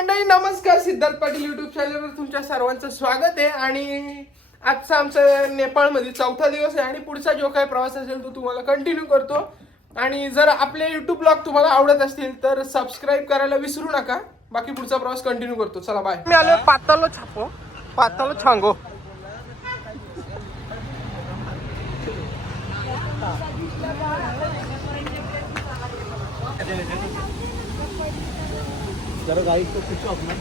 मंडळी नमस्कार. सिद्धार्थ पाटील युट्यूब चॅनलवर तुमच्या सर्वांचं स्वागत आहे. आणि आजचा आमचा नेपाळमध्ये चौथा दिवस आहे आणि पुढचा जो काही प्रवास असेल तो तुम्हाला कंटिन्यू करतो. आणि जर आपले युट्यूब ब्लॉग तुम्हाला आवडत असतील तर सबस्क्राईब करायला विसरू नका. बाकी पुढचा प्रवास कंटिन्यू करतो. चला बाय मी आलो पातालो छापो. पातालो छांगो. जरा गाईड तो कुछ अपना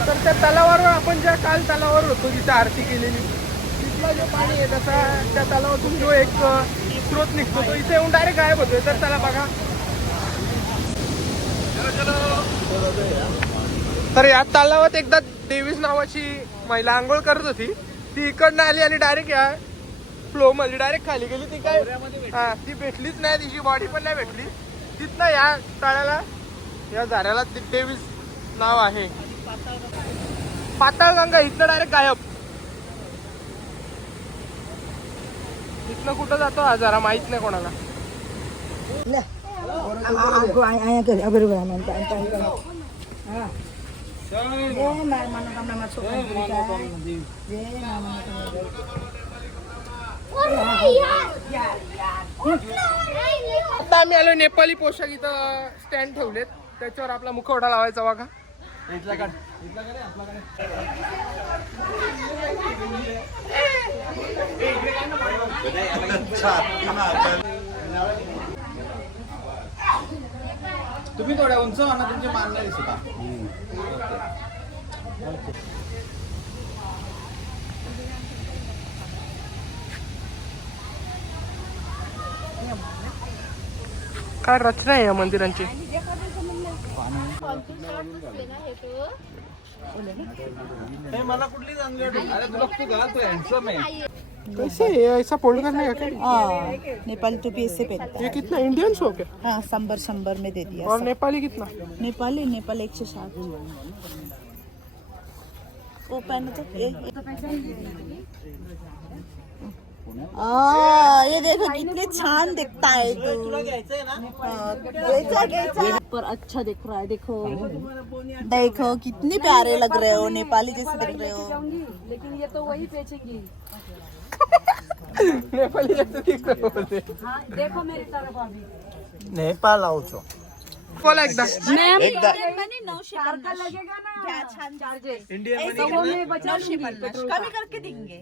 तर त्या तलावावर आपण ज्या काल तलावावर होतो जिथे आरती केलेली तिथला जो पाणी आहे त्याचा त्या तलावातून जो एक स्रोत निघतो तो इथे येऊन डायरेक्ट गायब होतोय तर चला बघा. तर या तलावात एकदा देवीस नावाची महिला आंघोळ करत होती ती इकडनं आली आणि डायरेक्ट या फ्लो मध्ये डायरेक्ट खाली गेली ती काय हा ती भेटलीच नाही तिची बॉडी पण नाही भेटली तिथनं या तळ्याला या झाडाला ती देवीस नाव आहे पाताळगंगा इथनं डायरेक्ट गायब इथनं कुठं जातो हा जरा माहीत नाही कोणाला Aku ayah ke आता आम्ही आलो नेपाळी पोशाख इथं स्टँड ठेवलेत. त्याच्यावर आपला मुखवटा लावायचा बघा. तुम्ही थोड्या उंच व्हा तुमचे मान दिसता काय रचना आहे या मंदिरांची? मला कुठली चांगली अरे तुला तू घाल तू हँडसम आहे. कैसे है ऐसा फोल्ड करने का क्या हाँ नेपाली टोपी ऐसे पहनता ये है कितना इंडियन शॉप है हाँ संबर संबर में दे दिया और नेपाली कितना? नेपाली नेपाल एक सौ साठ। वो पहनो तो ये आ, ये देखो कितने छान दिखता है तू। हाँ, घ्यायचा, घ्यायचा. पर अच्छा दिख रहा है देखो। देखो कितने प्यारे लग रहे हो नेपाली जैसे दिख रहे हो। लेकिन ये तो वही बेचेंगी। नेपाली जैसे दिख रहे होते मेरी तरफ़ अभी नेपाळ आवचो बोला एकदा नऊशे का लगेगा ना। चार्जेस इंडियन तो वो मैं बचा नऊशे कमी करके देंगे।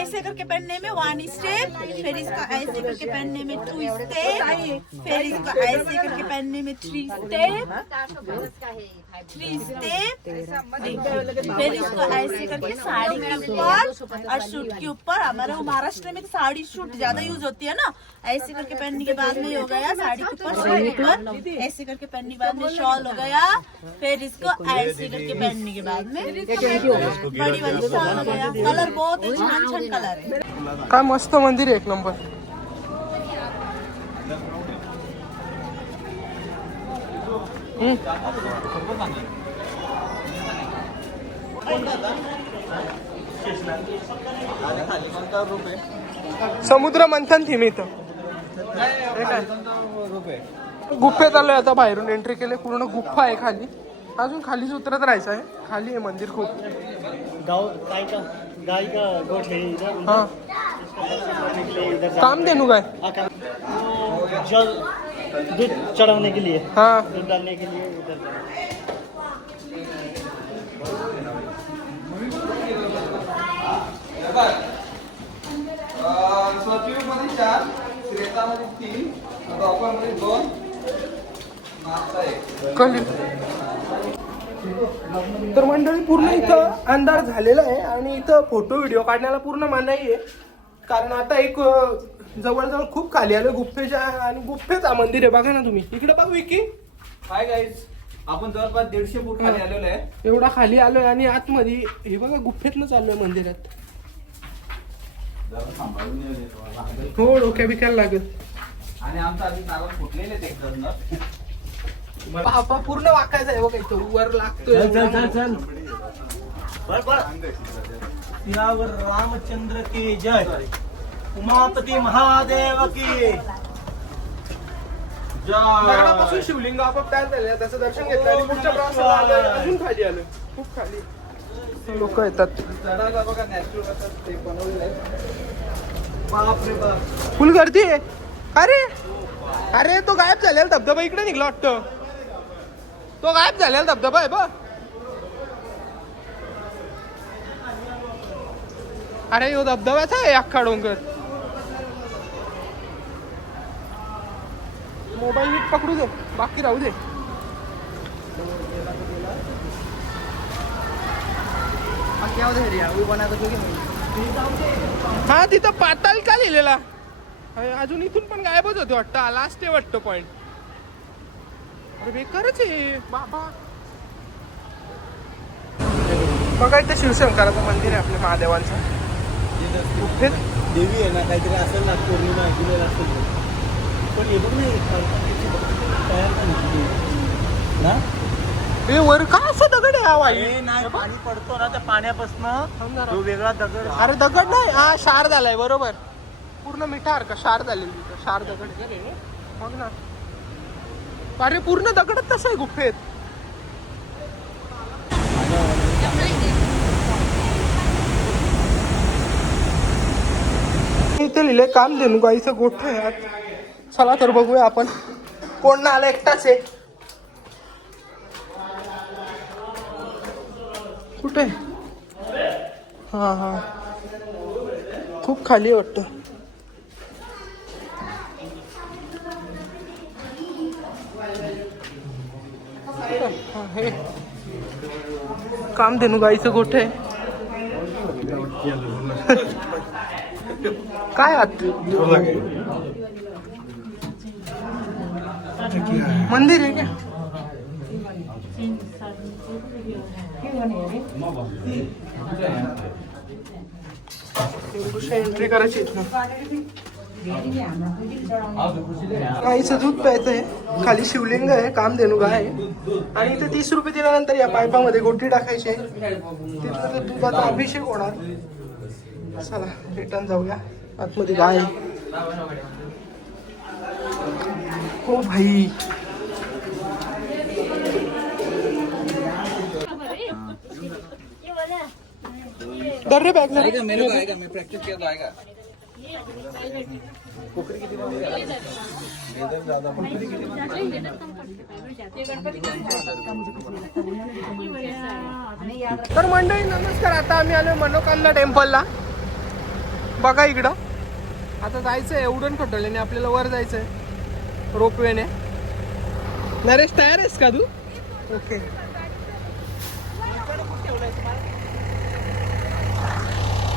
ऐसे करके पहनने में वन स्टेप फिर इसका ऐसे करके पहनने में टू स्टेप फिर इसका ऐसे करके पहनने में थ्री स्टेप थ्री स्टेप फिर इसको ऐसे करके साड़ी के ऊपर और सूट के ऊपर हमारे महाराष्ट्र में तो साड़ी सूट ज़्यादा यूज़ होती है ना। ऐसे करके पहनने के बाद में हो गया साड़ी के ऊपर ऐसे करके पहनने के बाद में शॉल हो गया फिर इसको ऐसे करके पहनने के बाद में बड़ी वाली शॉल हो गया। कलर बहुत ही छान छान कलर है। काय मस्त मंदिर आहे एक नंबर। हम्म. समुद्र मंथन थी थीम इथं गुफेत आलोय आता बाहेरून एंट्री केले पूर्ण गुफा आहे खाली. अजून खालीच उतरत राहायचं आहे. खाली आहे मंदिर खूप. गाँव गाय का गाय का गोठ है इधर हा. काम देणू काय जल दूध चढ़ाने के लिए. हा. दूध डालने के लिए इधर जाओ। स्वप्नीवमध्ये चार श्रेतामध्ये तीन ऑफरमध्ये दोन नाश्ता एक कली तर मंडळी पूर्ण इथं अंधार झालेला आहे आणि इथं फोटो व्हिडिओ काढण्याला पूर्ण मनाई आहे कारण आता एक जवळजवळ खूप खाली आलं गुप्फेच्या आणि गुप्फेचा मंदिर आहे. बघा ना तुम्ही. इकडे बघ विकी. हाय गाईज आपण जवळपास दीडशे फूट खाली आलेलो आहे. एवढा खाली आलोय आणि आतमध्ये हे बघा गुप्फेतनं चाललोय मंदिरात. हो डोक्या बिकायला लागेल. आणि आमचं आधी नारळ फुटलेले ते बापा पूर्ण वाकायचा आहे बघा इथं. वर लागतोय. चल चल चल रामचंद्र की जय. उमापती महादेव की दगडापासून शिवलिंग आपोआप तयार झाले. त्याचं दर्शन घेतलं आणि पुढच्या प्रवासाला आलोय, अजून खाली आलो. खूप खाली. लोक येतात. चढायला बघा नॅचरल कसं ते बनवलेलं आहे. बाप रे बाप फुल गर्दी आहे. अरे! अरे तो गायब झालेला धबधबा इकडे निघला वाटतं. तो गायब झालेला धबधबा आहे बघ. अरे यो धबधबाचा आहे अख्खा डोंगर. मोबाईल नीट पकडू दे. बाकी राहू दे. हा. तिथं पाताल का लिहिलेला? अरे, अजून इथून पण गायबच होते वाटतं. लास्ट आहे वाटतं पॉइंट अरे बेकारच आहे. बाबा. बघा इथं शिवशंकराचं मंदिर आहे आपल्या महादेवांचं. कुठे? देवी आहे ना काहीतरी असेल ना पौर्णिमा गेलेला असेल. पण हे बघ तयार नाही? ना? हे वर का असं दगड आहे हा वाई? हे नाही पाणी पडतो ना त्या पाण्यापासून. तो वेगळा दगड. अरे दगड नाही हा शार झालाय बरोबर. पूर्ण मिठार का? शार झालेली तिथं शार दगड? बघ ना. अरे पूर्ण दगडच तसं आहे गुफेत? इथे लिहिले काम देणू गाईचं गोठ आहे आत. चला तर बघूया आपण. कोण ना आला एकटाच आहे. कुठे? हा हा. खूप खाली वाटतं. काम देणू गाईचं गोठ आहे काय आत मंदिर आहे का एंट्री करायची गाईचं दूध प्यायचं आहे खाली शिवलिंग आहे काम देणू आहे. आणि इथे तीस रुपये दिल्यानंतर या पायपामध्ये गोटी टाकायची आहे. ते दुधाचा अभिषेक होणार. चला रिटर्न जाऊया. आतमध्ये गाय. हो भाई. दर रे बॅग मेरे को आएगा मैं प्रैक्टिस किया तो आएगा तर मंडळी नमस्कार. आता आम्ही आलो मनोकांना टेम्पलला. बघा इकडं. आता जायचं आहे उडण खटोल्याने आपल्याला वर जायचं आहे रोपवेने. नरेश तयार आहेस का तू? ओके.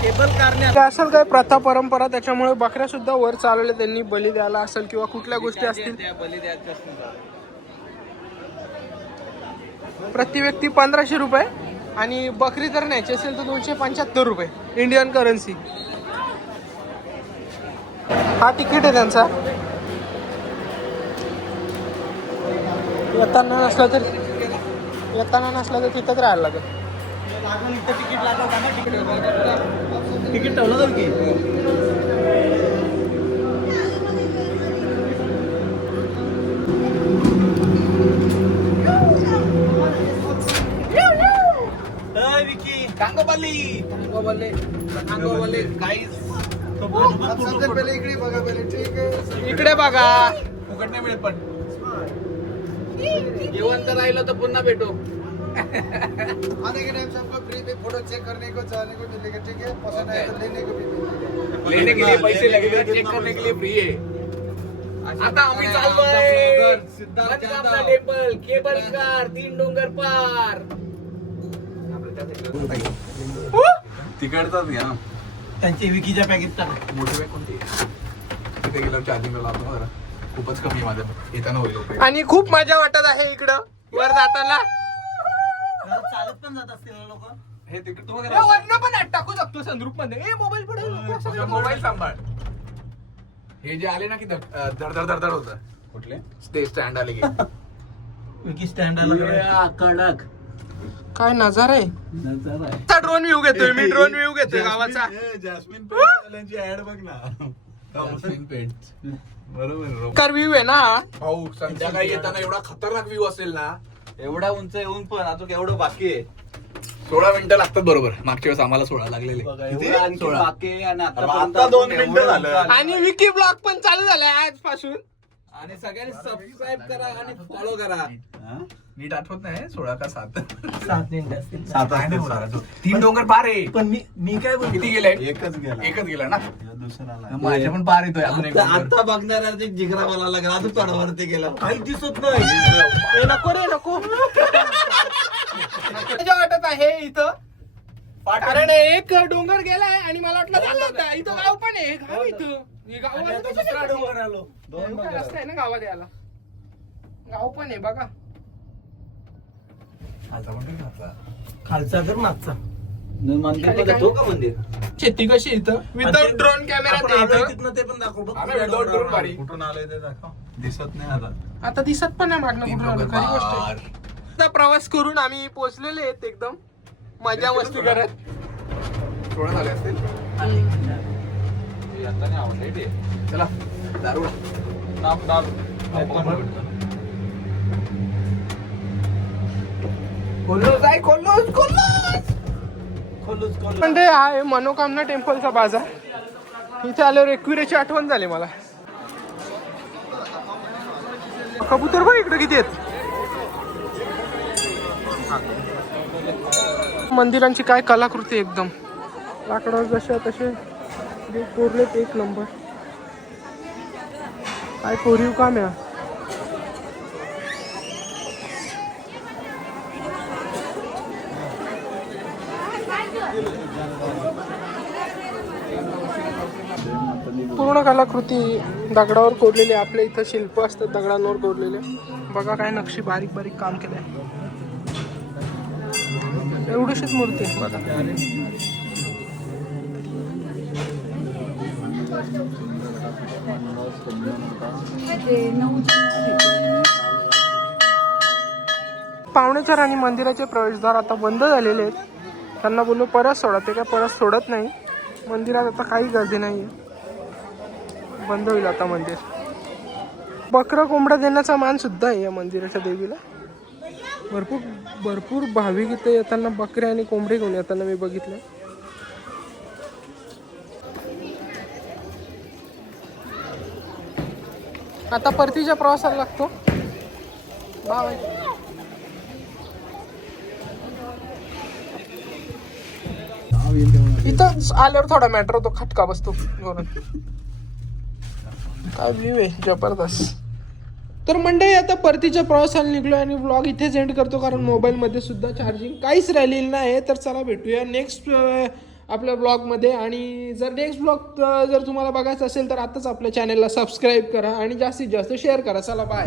केबल कारने ते असेल काय प्रथा परंपरा त्याच्यामुळे बकऱ्या सुद्धा वर चालवल्या त्यांनी बली द्यायला असेल किंवा कुठल्या गोष्टी असतील. बली. प्रति व्यक्ती पंधराशे रुपये आणि बकरी जर न्यायची असेल तर दोनशे पंच्याहत्तर रुपये. इंडियन करन्सी हा तिकीट आहे त्यांचा. येताना नसला तर येताना नसला तर तिथंच राहायला लागेल. तिकीट ठेवलं जाईल की. इकडे बघा पहिले. ठीक आहे. इकडे बघा. फुकट नाही मिळत पण. जिवंत राहिलो तर पुन्हा भेटू. आने के टाइम सबको फ्री में फोटो चेक करने को जाने को मिलेगा ठीक है? पसंद आए तो लेने को भी मिलेगा। लेने के लिए पैसे लगेगा चेक करने के लिए फ्री आहे। आता आम्ही चाललोय पंचधामला टेम्पल केबल कार तीन डोंगर पार. तिकडचाच घ्या त्यांची विकीच्या पॅकेट टाक. मोठी बॅग कोणती? तिथे गेल्यावर चार्जिंग लावतो जरा खूपच कमी माझ्या. येताना होईल आणि खूप मजा वाटत आहे इकडं. वर जाताना. चालत पण जात असतील लोक? हे तिकीट तू वरनं पण आत टाकू शकतो संद्रूपमध्ये. ए मोबाईल पडेल मोबाईल सांभाळ. हे जे आले ना की धड धड धड धड होत. कुठले? स्टे स्टँड आले की. विकी स्टँड आला कडक काय नजारा आहे? ड्रोन व्ह्यू घेतोय मी ड्रोन व्ह्यू घेतोय गावाचा. जास्मिन पेंट ऍड बघ ना. जास्मिन पेंट बरोबर कार व्ह्यू आहे ना? हा. भाऊ संध्याकाळी येताना एवढा खतरनाक व्ह्यू असेल ना एवढा उंच येऊन पण अजून एवढं बाकी आहे सोळा मिनिटं लागतात बरोबर मागच्या वेळेस आम्हाला सोळा लागलेले बघा, किती? एवढं आणखी सोळा. बाकी आहे आणि आता आता दोन मिनिटं झालं. आणि विकी ब्लॉग पण चालू झालाय आजपासून आणि सगळ्यांनी सबस्क्राईब करा आणि फॉलो करा हा? नीट आठवत नाही सोळा का सात? सात मिनिटं असतील सात काय नाही असतील, होणार. सात. तीन डोंगर पार आहे. पण मी मी काय बोलतो? किती गेले? एकच गेला. एकच गेला ना? माझ्या पण पार येतोय अजून एक आता डोंगर. आता बघणाऱ्या ते जिगरा मला लागला. अजून चढवरती गेला. काही दिसत नाही. ए, नको रे नको. मजा वाटत आहे इथं. कारण एक डोंगर गेलाय आणि मला वाटलं झालं होतं इथं गाव पण आहे. गाव इथं. हे गाव आणि आता कसं दुसरा नाही? डोंगर आलो. दोन डोंगर रस्ता आहे ना गावात यायला? गाव पण आहे बघा. पण. खालचा तर मागचा. मंदिर का मंदिर? शेती कशी इथं? विदाउट ड्रोन आपण कॅमेरा आलोय इथं. तिथनं ते पण दाखव. बघ आम्ही without drone मारी. कुठून आलंय ते दाखव. दिसत नाही आता. आता दिसत पण नाही मागणं कुठून आलं. खरी गोष्ट आहे. आता प्रवास करून आम्ही पोहोचलेले आहेत एकदम. मजा मस्ती करत. सोळा झाले असतील. आता नाही आवडले ते चला. दारू. नाप खोल्लोस आहे खोल्लोस खोल्लोस खोलूच खोलूच म्हणजे हा आहे मनोकामना टेम्पलचा बाजार. इथे आल्यावर एकविरेची आठवण झाली मला. कबूतर बघ इकडे किती आहेत. मंदिरांची काय कलाकृती एकदम. लाकडं जशा तसे कोरलेत एक नंबर. काय कोरीव काम आहे पूर्ण कलाकृती दगडावर कोरलेली आहे. आपल्या इथं शिल्प असतात दगडांवर कोरलेले. बघा काय नक्षी बारीक बारीक काम केलंय. एवढीशीच मूर्ती आहे. बघा. पाहुणेचार आणि मंदिराचे प्रवेशद्वार आता बंद झालेले आहेत. त्यांना बोललो परत सोडा. ते काय परत सोडत नाही. मंदिरात आता काही गर्दी नाही आहे बंद होईल आता मंदिर. बकरा कोंबडा देण्याचा मान सुद्धा आहे या मंदिराच्या देवीला. भरपूर भरपूर भाविक इथे येताना बकरे आणि कोंबडे घेऊन येताना मी बघितलं. आता परतीच्या प्रवासाला लागतो. बाय. इथं आल्यावर थोडा मॅटर होतो खटका बसतो. काय व्ह्यू आहे जबरदस्त तर मंडळी आता परतीच्या प्रवासाला निघलो आणि ब्लॉग इथेच एंड करतो कारण मोबाईलमध्ये सुद्धा चार्जिंग काहीच राहिलेली नाही तर चला भेटूया नेक्स्ट आपल्या ब्लॉगमध्ये आणि जर नेक्स्ट ब्लॉग जर तुम्हाला बघायचं असेल तर आताच आपल्या चॅनलला सबस्क्राईब करा आणि जास्तीत जास्त शेअर करा. चला बाय